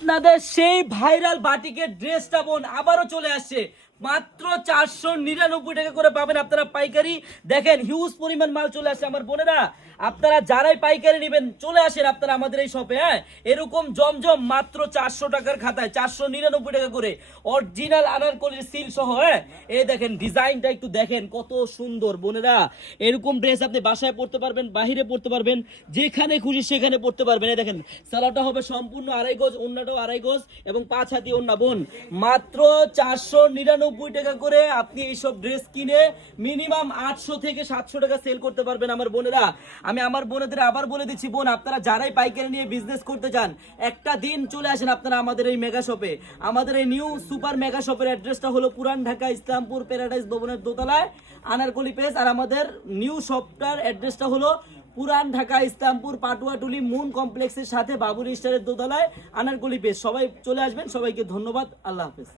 আপনাদের সেই ভাইরাল বাটিকের ড্রেসটা বোন আবারও চলে আসছে মাত্র 499 টাকা করে পাবেন আপনারা পাইকারি। দেখেন হিউজ পরিমাণ মাল চলে আসছে আমার বোনেরা, আপনারা যারাই পাইকারি নেবেন চলে আসেন আপনারা আমাদের এই শপে। হ্যাঁ, এরকম জমজম মাত্র 400 টাকার খাতায় 499 টাকা করে অরিজিনাল আনারকলির সিল সহ। হ্যাঁ, এই দেখেন ডিজাইনটা একটু দেখেন কত সুন্দর বোনেরা। এরকম ড্রেস আপনি বাসায় পরতে পারবেন, বাহিরে পরতে পারবেন, যেখানে খুশি সেখানে পরতে পারবেন। এই দেখেন সালোয়ারটা হবে সম্পূর্ণ 2.5 গজ, ওন্নাটাও 2.5 গজ এবং 5 হাতি ওন্না বোন। মাত্র 499 টাকা করে আপনি এইসব ড্রেস কিনে মিনিমাম 800 থেকে 700 টাকা সেল করতে পারবেন আমার বোনেরা। আমি আমার বোনেদের আবার বলে দিচ্ছি বোন, আপনারা যারাই পাইকারি নিয়ে বিজনেস করতে চান একটা দিন চলে আসেন আপনারা আমাদের এই মেগা শপে। আমাদের এই নিউ সুপার মেগা শপের অ্যাড্রেসটা হলো পুরান ঢাকা ইসলামপুর প্যারাডাইস ভবনের দোতলায় আনারকলি পেজ। আর আমাদের নিউ শপটার অ্যাড্রেসটা হলো পুরান ঢাকা ইসলামপুর পাটুয়াটুলি মুন কমপ্লেক্সের সাথে বাবুল স্টারের দোতলায় আনারকলি পেজ। সবাই চলে আসবেন, সবাইকে ধন্যবাদ, আল্লাহ হাফেজ।